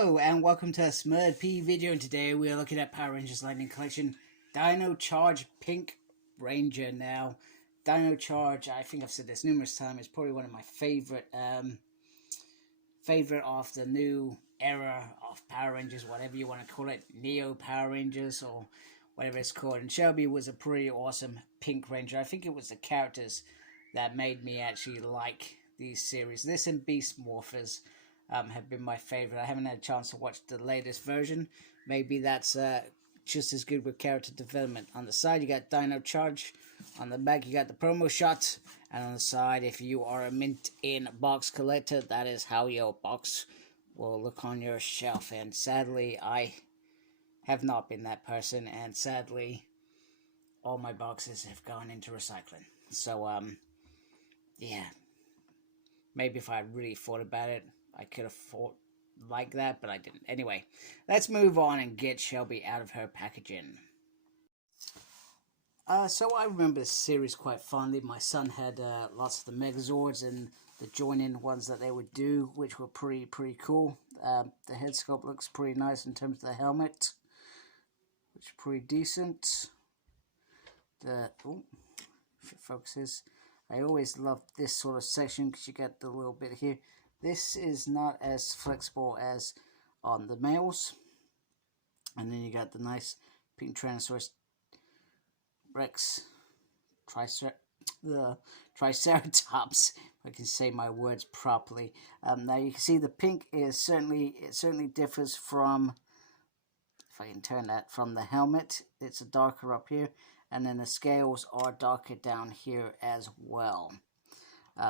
Hello and welcome to a Smurd P video, and today we are looking at Power Rangers Lightning Collection Dino Charge Pink Ranger. Now, Dino Charge, I think I've said this numerous times, is probably one of my favorite of the new era of Power Rangers, whatever you want to call it, Neo Power Rangers or whatever it's called. And Shelby was a pretty awesome Pink Ranger. I think it was the characters that made me actually like these series. This and Beast Morphers have been my favorite. I haven't had a chance to watch the latest version. Maybe that's just as good with character development. On the side, you got Dino Charge. On the back, you got the promo shot. And on the side, if you are a mint-in box collector, that is how your box will look on your shelf. And sadly, I have not been that person. And sadly, all my boxes have gone into recycling. So, yeah. Maybe if I really thought about it, I could have thought like that, but I didn't. Anyway, let's move on and get Shelby out of her packaging. So I remember this series quite fondly. My son had lots of the Megazords and the join-in ones that they would do, which were pretty cool. The head sculpt looks pretty nice in terms of the helmet, which is pretty decent. If it focuses. I always love this sort of section because you get the little bit here. This is not as flexible as on the males. And then you got the nice pink Tyrannosaurus Rex the Triceratops, if I can say my words properly. Now you can see the pink is certainly differs from, if I can turn that, from the helmet. It's darker up here, and then the scales are darker down here as well.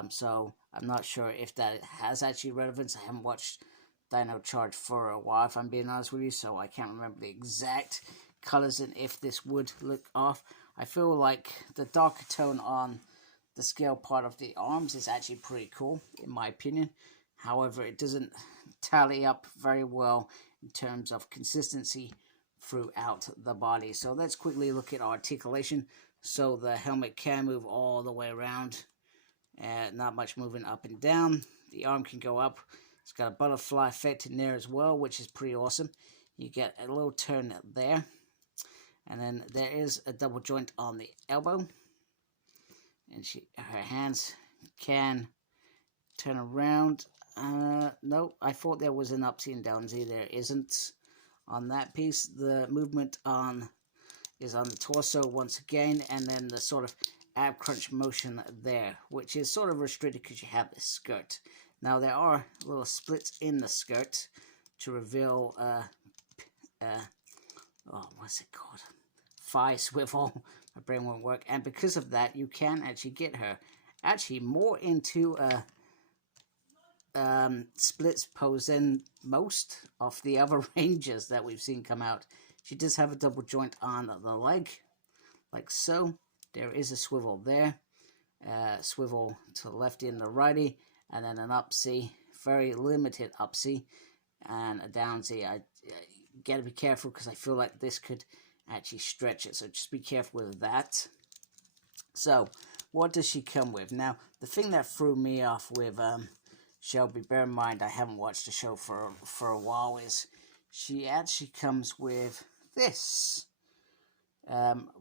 So I'm not sure if that has actually relevance. I haven't watched Dino Charge for a while, if I'm being honest with you, so I can't remember the exact colors and if this would look off. I feel like the darker tone on the scale part of the arms is actually pretty cool, in my opinion. However, it doesn't tally up very well in terms of consistency throughout the body. So let's quickly look at articulation. So the helmet can move all the way around. Not much moving up and down. The arm can go up. It's got a butterfly effect in there as well, which is pretty awesome. You get a little turn there. And then there is a double joint on the elbow. And her hands can turn around. No, I thought there was an upsy and downsy. There isn't on that piece. The movement is on the torso once again, and then the sort of ab crunch motion there, which is sort of restricted because you have this skirt. Now there are little splits in the skirt to reveal what's it called? Thigh swivel. My brain won't work. And because of that, you can actually get her actually more into splits pose than most of the other Rangers that we've seen come out. She does have a double joint on the leg, like so. There is a swivel there, swivel to the lefty and the righty, and then an upsy, very limited upsy, and a downsy. I gotta be careful because I feel like this could actually stretch it, so just be careful with that. So, what does she come with? Now, the thing that threw me off with Shelby, bear in mind I haven't watched the show for a while, is she actually comes with this.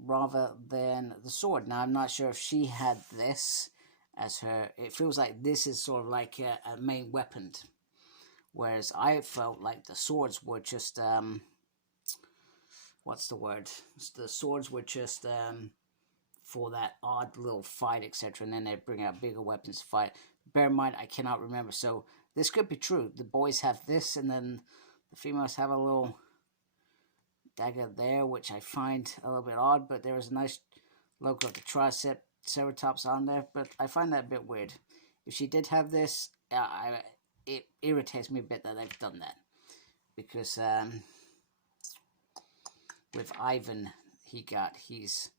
Rather than the sword. Now, I'm not sure if she had this as her. It feels like this is sort of like a main weapon, whereas I felt like the swords were just what's the word? The swords were just for that odd little fight, etc. And then they bring out bigger weapons to fight. Bear in mind, I cannot remember. So this could be true. The boys have this, and then the females have a little dagger there, which I find a little bit odd, but there is a nice logo of the Triceratops on there, but I find that a bit weird. If she did have this, it irritates me a bit that they've done that, because with Ivan, he got his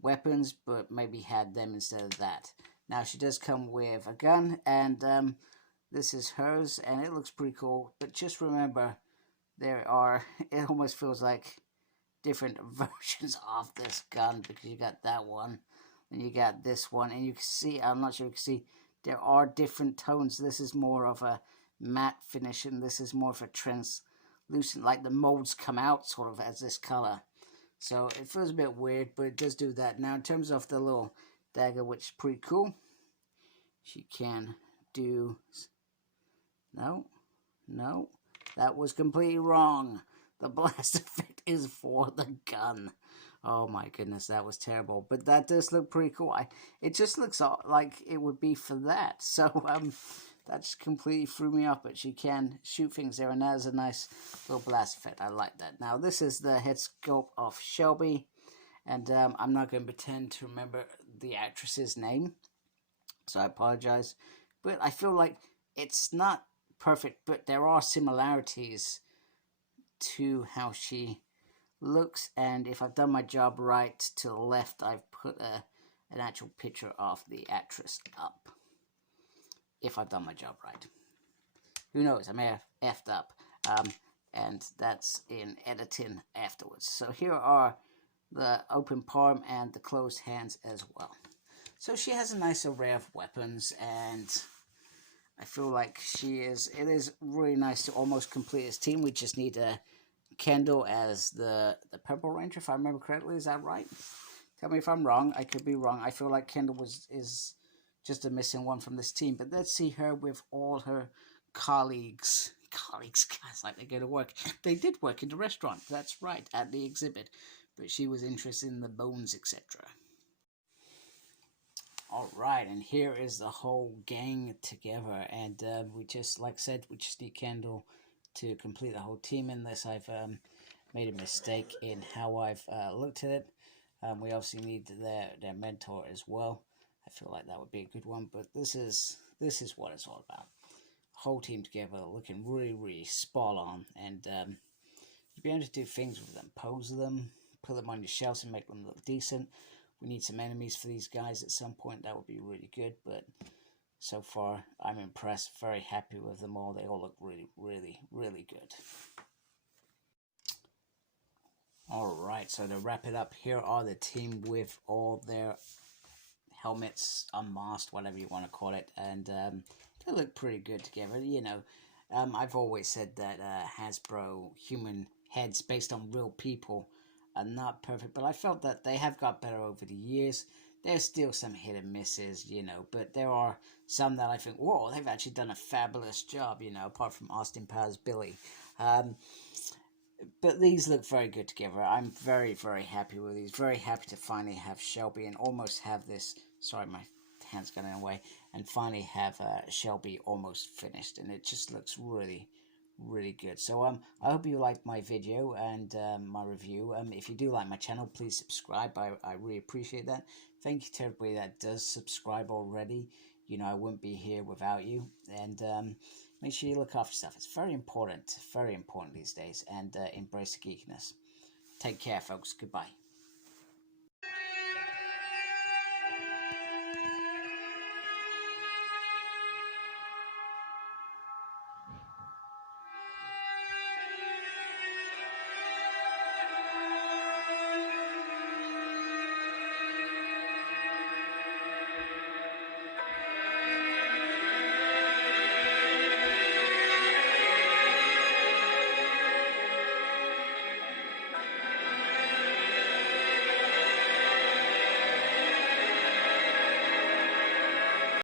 weapons, but maybe had them instead of that. Now, she does come with a gun, and this is hers, and it looks pretty cool, but just remember, it almost feels like different versions of this gun, because you got that one, and you got this one, and you can see, I'm not sure you can see, there are different tones. This is more of a matte finish, and this is more of a translucent, like the molds come out sort of as this color. So it feels a bit weird, but it does do that. Now in terms of the little dagger, which is pretty cool, she can do... No, that was completely wrong. The blast effect is for the gun. Oh my goodness, that was terrible. But that does look pretty cool. It just looks like it would be for that. So that just completely threw me off. But she can shoot things there, and that is a nice little blast effect. I like that. Now this is the head sculpt of Shelby, and I'm not going to pretend to remember the actress's name, so I apologize. But I feel like it's not perfect, but there are similarities to how she looks, and if I've done my job right, to the left I've put an actual picture of the actress up. If I've done my job right. Who knows, I may have effed up. And that's in editing afterwards. So here are the open palm and the closed hands as well. So she has a nice array of weapons, and I feel like it is really nice to almost complete this team. We just need Kendall as the Purple Ranger, if I remember correctly. Is that right? Tell me if I'm wrong. I could be wrong. I feel like Kendall is just a missing one from this team. But let's see her with all her colleagues. Colleagues, guys, like they go to work. They did work in the restaurant. That's right, at the exhibit. But she was interested in the bones, etc. Alright, and here is the whole gang together, and we just, like I said, we just need Kendall to complete the whole team in this. I've made a mistake in how I've looked at it. We obviously need their mentor as well. I feel like that would be a good one, but this is what it's all about. Whole team together, looking really, really spot on, and you'll be able to do things with them, pose them, put them on your shelves and make them look decent. We need some enemies for these guys at some point. That would be really good, but so far I'm impressed, very happy with them all. They all look really, really, really good. Alright, so to wrap it up, here are the team with all their helmets, unmasked, whatever you want to call it, and they look pretty good together. You know, I've always said that Hasbro human heads based on real people are not perfect, but I felt that they have got better over the years. There's still some hit and misses, you know, but there are some that I think, whoa, they've actually done a fabulous job, you know, apart from Austin Powers Billy. But these look very good together. I'm very, very happy with these. Very happy to finally have Shelby and almost have this... Sorry, my hand's got in the way. And finally have Shelby almost finished. And it just looks really, really good. So I hope you liked my video and my review. If you do like my channel, please subscribe. I really appreciate that. Thank you to everybody that does subscribe already. You know, I wouldn't be here without you. And make sure you look after yourself. It's very important these days. And embrace the geekiness. Take care, folks. Goodbye.